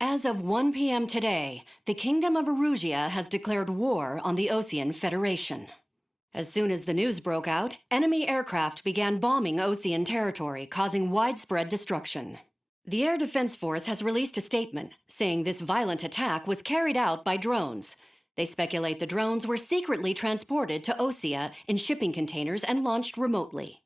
As of 1 p.m. today, the Kingdom of Erusia has declared war on the Osean Federation. As soon as the news broke out, enemy aircraft began bombing Osean territory, causing widespread destruction. The Air Defense Force has released a statement saying this violent attack was carried out by drones. They speculate the drones were secretly transported to Osea in shipping containers and launched remotely.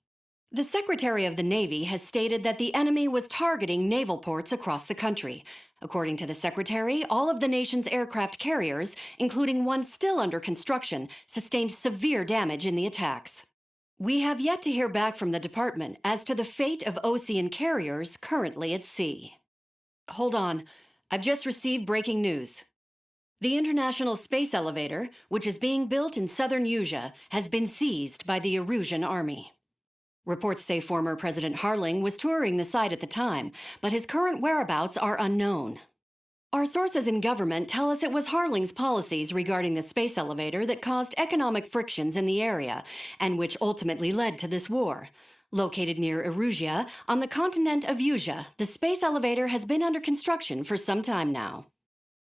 The Secretary of the Navy has stated that the enemy was targeting naval ports across the country. According to the Secretary, all of the nation's aircraft carriers, including one still under construction, sustained severe damage in the attacks. We have yet to hear back from the department as to the fate of Osean carriers currently at sea. Hold on, I've just received breaking news. The International Space Elevator, which is being built in southern Usea, has been seized by the Erusian army. Reports say former President Harling was touring the site at the time, but his current whereabouts are unknown. Our sources in government tell us it was Harling's policies regarding the space elevator that caused economic frictions in the area, and which ultimately led to this war. Located near Erusia, on the continent of Usea, the space elevator has been under construction for some time now.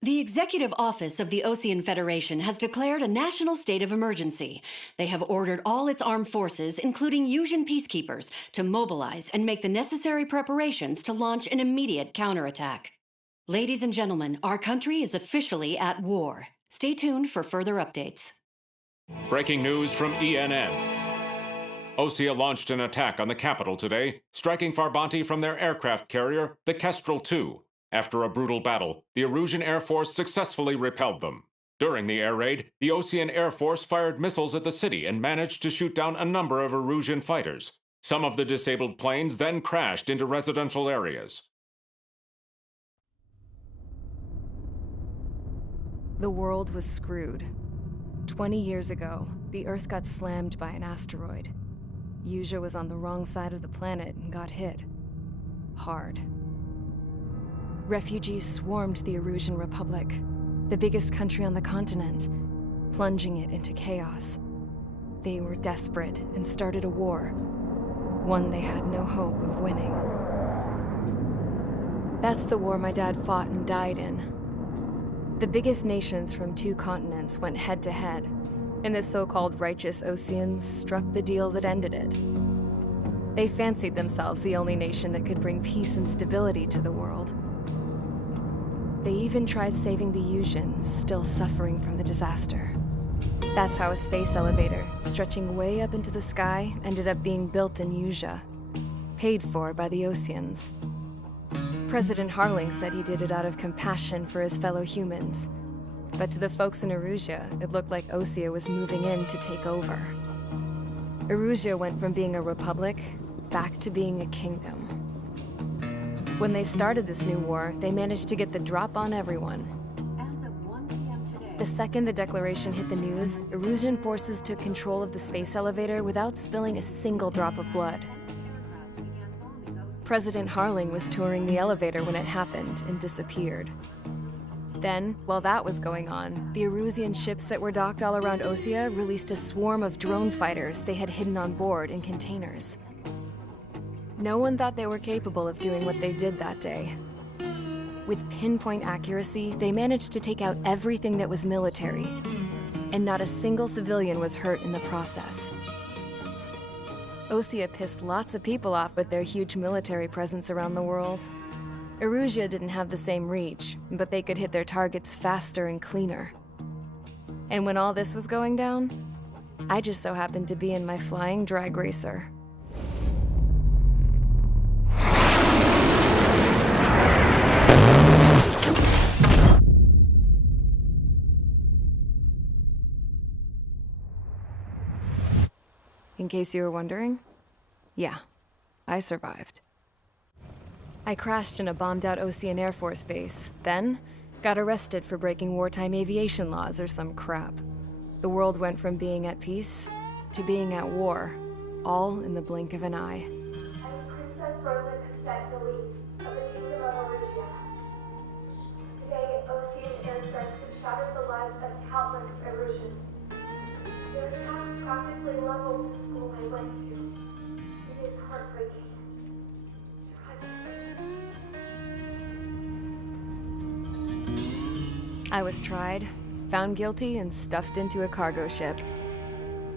The Executive Office of the Osean Federation has declared a national state of emergency. They have ordered all its armed forces, including Usean peacekeepers, to mobilize and make the necessary preparations to launch an immediate counterattack. Ladies and gentlemen, our country is officially at war. Stay tuned for further updates. Breaking news from ENN. Osea launched an attack on the capital today, striking Farbanti from their aircraft carrier, the Kestrel II. After a brutal battle, the Erusian Air Force successfully repelled them. During the air raid, the Osean Air Force fired missiles at the city and managed to shoot down a number of Erusian fighters. Some of the disabled planes then crashed into residential areas. The world was screwed. 20 years ago, the Earth got slammed by an asteroid. Usea was on the wrong side of the planet and got hit. Hard. Refugees swarmed the Erusian Republic, the biggest country on the continent, plunging it into chaos. They were desperate and started a war, one they had no hope of winning. That's the war my dad fought and died in. The biggest nations from 2 continents went head-to-head, and the so-called righteous Oseans struck the deal that ended it. They fancied themselves the only nation that could bring peace and stability to the world. They even tried saving the Useans, still suffering from the disaster. That's how a space elevator, stretching way up into the sky, ended up being built in Usea, paid for by the Oseans. President Harling said he did it out of compassion for his fellow humans. But to the folks in Erusia, it looked like Osea was moving in to take over. Erusia went from being a republic back to being a kingdom. When they started this new war, they managed to get the drop on everyone. As of 1 p.m. today, The second the declaration hit the news, Erusian forces took control of the space elevator without spilling a single drop of blood. President Harling was touring the elevator when it happened and disappeared. Then, while that was going on, the Erusian ships that were docked all around Osea released a swarm of drone fighters they had hidden on board in containers. No one thought they were capable of doing what they did that day. With pinpoint accuracy, they managed to take out everything that was military, and not a single civilian was hurt in the process. Osea pissed lots of people off with their huge military presence around the world. Erusia didn't have the same reach, but they could hit their targets faster and cleaner. And when all this was going down, I just so happened to be in my flying drag racer. In case you were wondering, yeah, I survived. I crashed in a bombed-out Osean Air Force base, then got arrested for breaking wartime aviation laws or some crap. The world went from being at peace to being at war, all in the blink of an eye. I'm Princess Rosa Cassette of the Kingdom of Erusia. Today, Osean airstrikes have shattered the lives of countless Erusians. Their attacks practically leveled the school I went to. It is heartbreaking. Tragic. I was tried, found guilty, and stuffed into a cargo ship.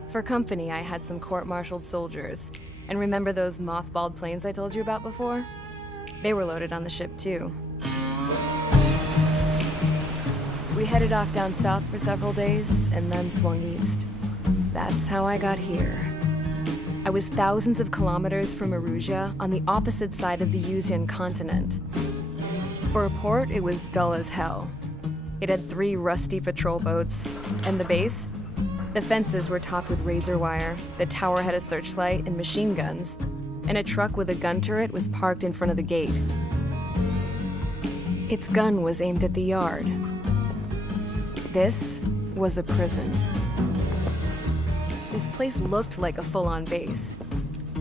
For company, I had some court-martialed soldiers. And remember those mothballed planes I told you about before? They were loaded on the ship too. We headed off down south for several days, and then swung east. That's how I got here. I was thousands of kilometers from Erusia, on the opposite side of the Yuzian continent. For a port, it was dull as hell. It had 3 rusty patrol boats, and the base? The fences were topped with razor wire, the tower had a searchlight and machine guns, and a truck with a gun turret was parked in front of the gate. Its gun was aimed at the yard. This was a prison. This place looked like a full-on base,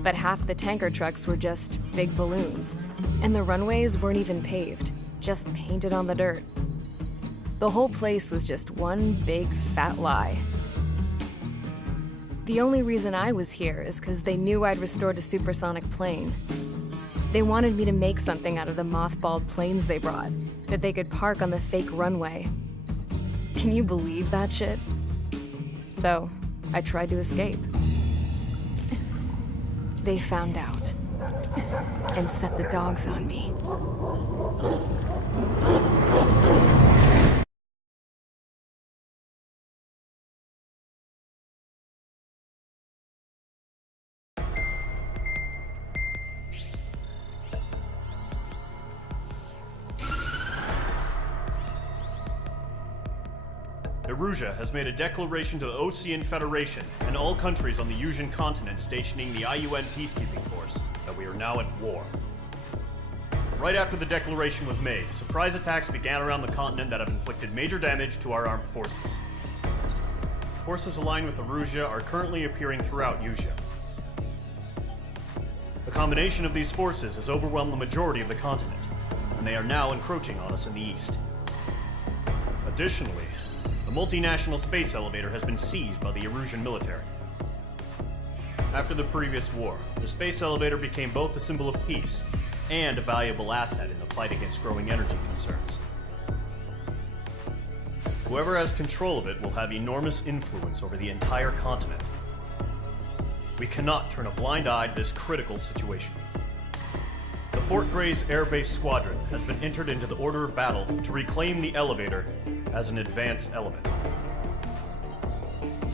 but half the tanker trucks were just big balloons, and the runways weren't even paved, just painted on the dirt. The whole place was just one big fat lie. The only reason I was here is because they knew I'd restored a supersonic plane. They wanted me to make something out of the mothballed planes they brought, that they could park on the fake runway. Can you believe that shit? So, I tried to escape. They found out, and set the dogs on me. Erusia has made a declaration to the Osean Federation and all countries on the Yuzian continent stationing the IUN peacekeeping force that we are now at war. Right after the declaration was made, surprise attacks began around the continent that have inflicted major damage to our armed forces. Forces aligned with Erusia are currently appearing throughout Yusia. The combination of these forces has overwhelmed the majority of the continent, and they are now encroaching on us in the east. Additionally, the multinational space elevator has been seized by the Erusian military. After the previous war, the space elevator became both a symbol of peace and a valuable asset in the fight against growing energy concerns. Whoever has control of it will have enormous influence over the entire continent. We cannot turn a blind eye to this critical situation. The Fort Gray's Air Base Squadron has been entered into the order of battle to reclaim the elevator as an advance element.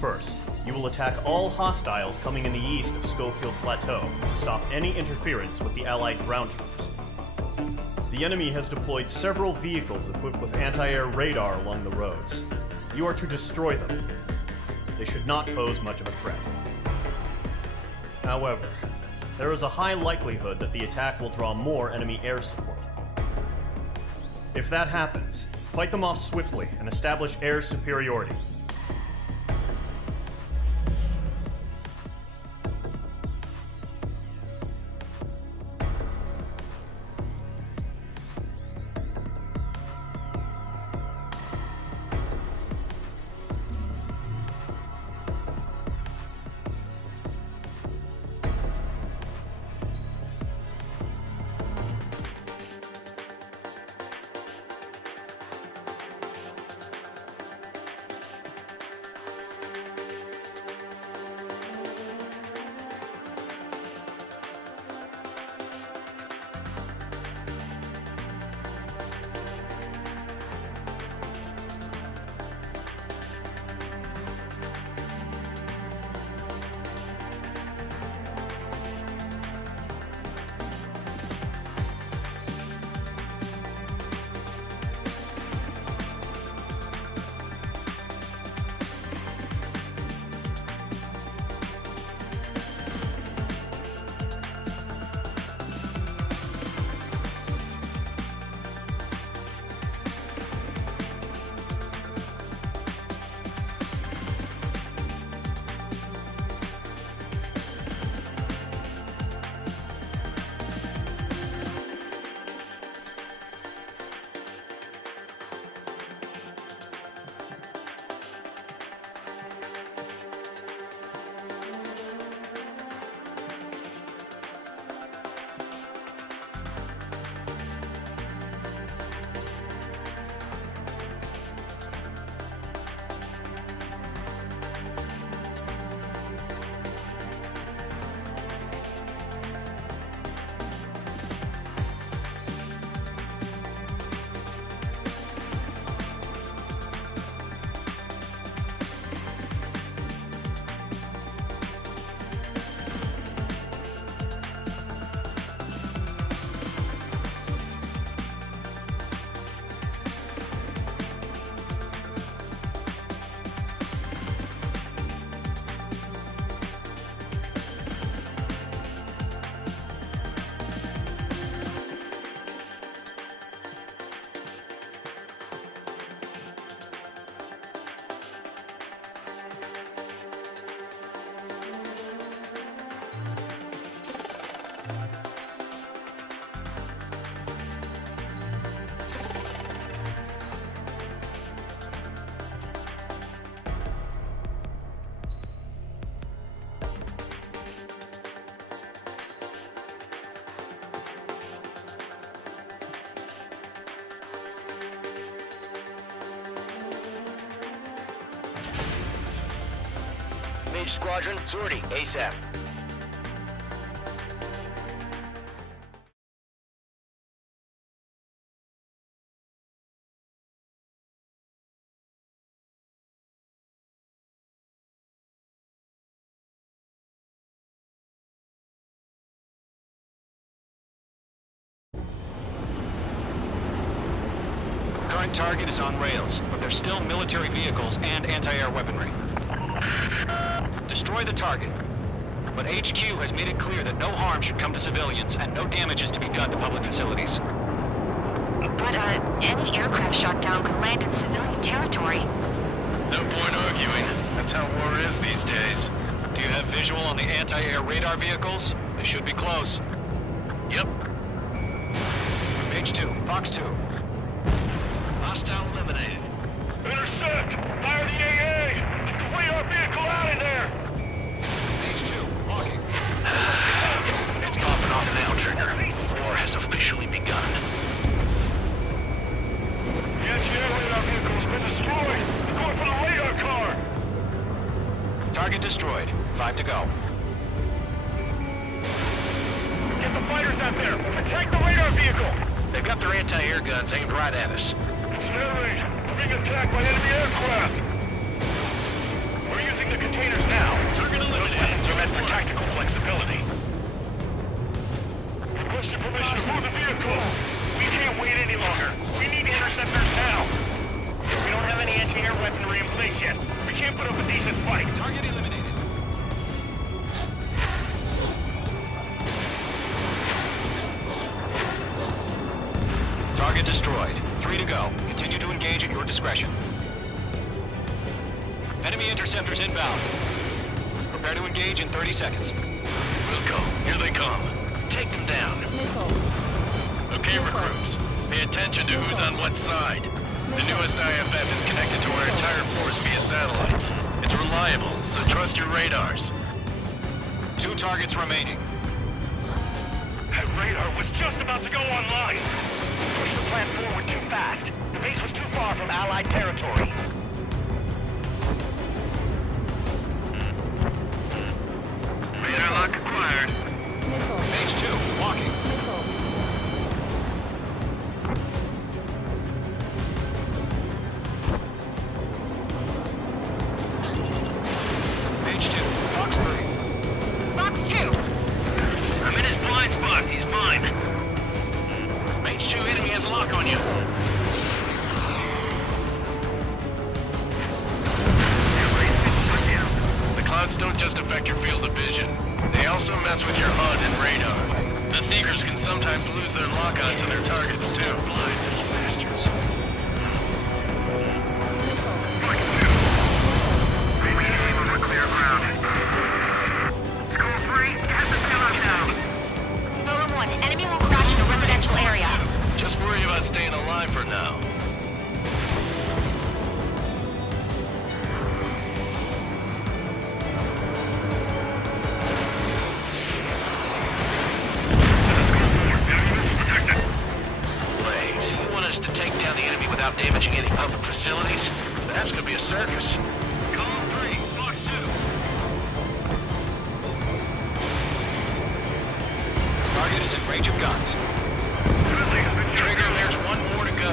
First, you will attack all hostiles coming in the east of Schofield Plateau to stop any interference with the Allied ground troops. The enemy has deployed several vehicles equipped with anti-air radar along the roads. You are to destroy them. They should not pose much of a threat. However, there is a high likelihood that the attack will draw more enemy air support. If that happens, fight them off swiftly and establish air superiority. Mage Squadron, sortie, ASAP. Current target is on rails, but there's still military vehicles and anti-air weaponry. Destroy the target. But HQ has made it clear that no harm should come to civilians and no damage is to be done to public facilities. But, any aircraft shot down could land in civilian territory. No point arguing. That's how war is these days. Do you have visual on the anti-air radar vehicles? They should be close. Yep. Page 2, Fox 2. Hostile eliminated. Intercept! Fire the AA! Get the radar vehicle out of there! Page 2, walking. It's popping off now, Trigger. War has officially begun. The anti-air radar vehicle's been destroyed! We're going for the radar car! Target destroyed. 5 to go. Get the fighters out there! Attack the radar vehicle! They've got their anti-air guns aimed right at us. It's an air raid! We're being attacked by enemy aircraft! We're using the containers now. Target Those eliminated. weapons are meant for tactical flexibility. Requesting permission to move the vehicle! We can't wait any longer. We need interceptors now! We don't have any anti-air weaponry in place yet. We can't put up a decent fight. Target eliminated. Target destroyed. 3 to go. Continue to engage at your discretion. Enemy interceptors inbound. Prepare to engage in 30 seconds. We'll go. Here they come. Take them down. Okay, recruits. Pay attention to who's on what side. The newest IFF is connected to our entire force via satellites. It's reliable, so trust your radars. 2 targets remaining. That radar was just about to go online. Push the plan forward too fast. The base was too far from Allied territory. Radar lock acquired. Page 2, walking. Page 2, Fox 3. Fox 2! I'm in his blind spot. He's mine. Mage 2 enemy has a lock on you. The clouds don't just affect your field of vision. They also mess with your HUD and radar. The Seekers can sometimes lose their lock-on to their targets, too. Blind little bastards. Clear ground. School 3, get the payload down. Golem 1, enemy will crash in a residential area. Just worry about staying alive for now. Blaze, you want us to take down the enemy without damaging any public facilities? That's gonna be a circus. Column 3, Fox 2. Target is in range of guns. Trigger, there's one more to go.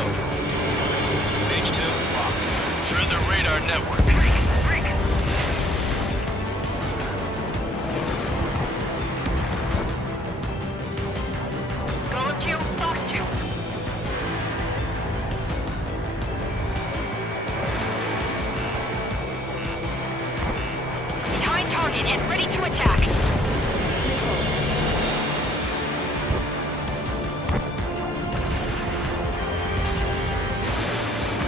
Page 2, locked. Through the radar network. Golem 2, Fox 2. Behind target and ready to attack.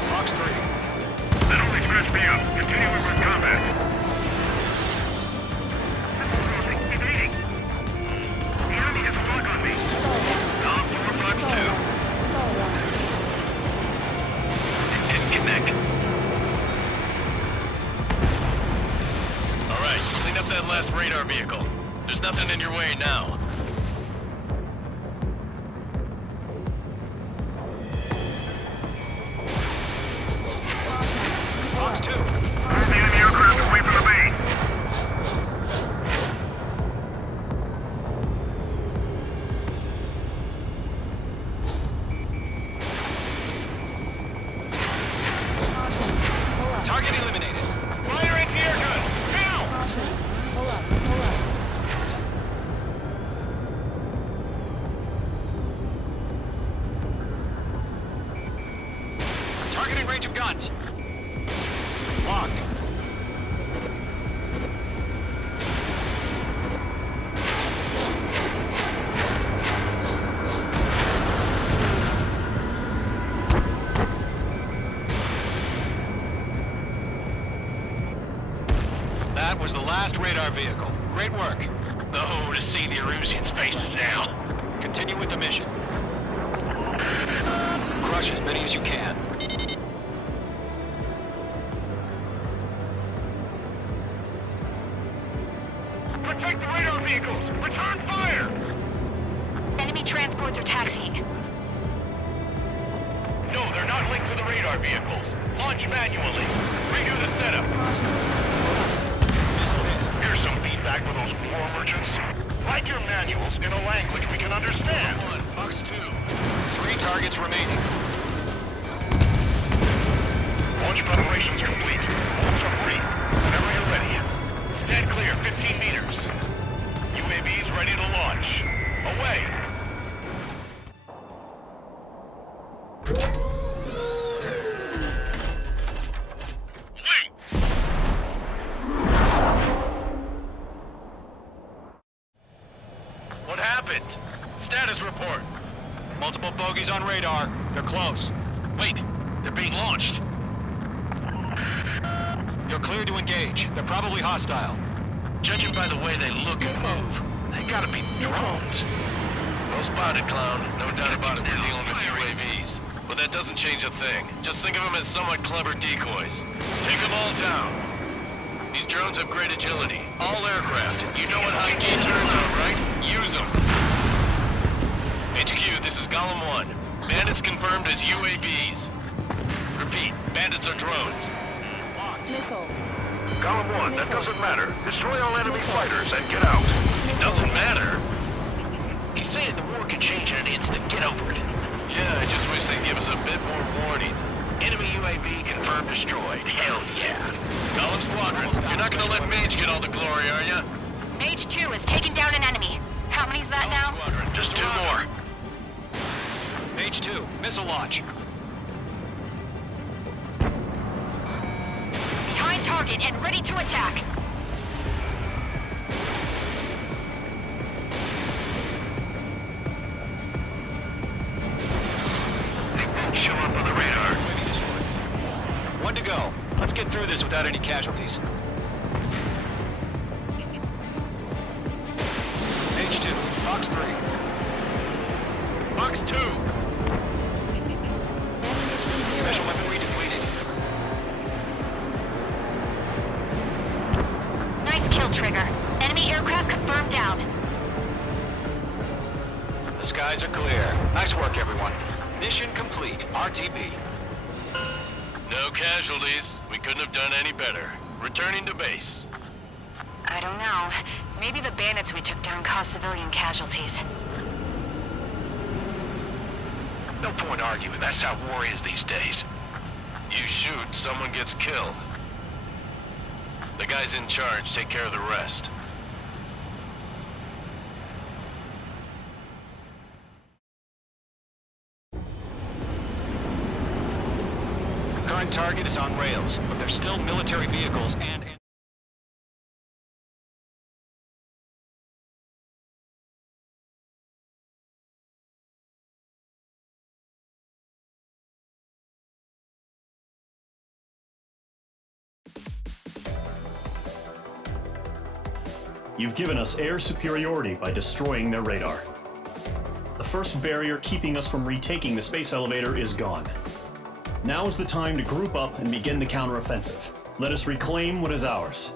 Fox 3. That only scratched me up. Continuing with combat. Evading. The enemy has a lock on me. Column 4, Fox 2. Didn't connect. All right, clean up that last radar vehicle. There's nothing in your way now. Fox 2. The enemy aircraft away from the base. Targeting range of guns. Locked. That was the last radar vehicle. Great work. Oh, to see the Erusians' faces now. Continue with the mission. Crush as many as you can. Protect the radar vehicles! Return fire! Enemy transports are taxiing. No, they're not linked to the radar vehicles. Launch manually. Redo the setup. Missile hit. Here's some feedback for those war merchants. Write your manuals in a language we can understand. Fox 2. 3 targets remaining. Launch preparations complete. Holds are free. Whenever you're ready. Stand clear, 15 meters. UAVs ready to launch. Away. What happened? Status report. Multiple bogeys on radar. They're close. Wait, they're being launched. You're cleared to engage. They're probably hostile. Judging by the way they look and move, they gotta be drones. Well spotted, clown. No doubt about it, we're dealing with UAVs. But that doesn't change a thing. Just think of them as somewhat clever decoys. Take them all down. These drones have great agility. All aircraft. You know what high G turns out, right? Use them. HQ, this is Golem 1. Bandits confirmed as UAVs. Repeat, bandits are drones. Column 1, that doesn't matter. Destroy all enemy fighters and get out. It doesn't matter. He's saying the war can change in an instant. Get over it. Yeah, I just wish they'd give us a bit more warning. Enemy UAV confirmed destroyed. Hell yeah. Golem Squadron, you're not gonna let Mage get all the glory, are ya? Mage 2 has taken down an enemy. How many's that now? Squadron, just 2 more. Mage 2, missile launch. Behind target and ready to attack. Show up on the radar. UAV destroyed. 1 to go. Let's get through this without any casualties. Mage 2, Fox 3. Fox 2. Special weaponry depleted. Nice kill, Trigger. Enemy aircraft confirmed down. The skies are clear. Nice work, everyone. Mission complete. RTB. No casualties. We couldn't have done any better. Returning to base. I don't know. Maybe the bandits we took down caused civilian casualties. No point arguing. That's how war is these days. You shoot, someone gets killed. The guys in charge take care of the rest. Current target is on rails, but there's still military vehicles and... You've given us air superiority by destroying their radar. The first barrier keeping us from retaking the space elevator is gone. Now is the time to group up and begin the counteroffensive. Let us reclaim what is ours.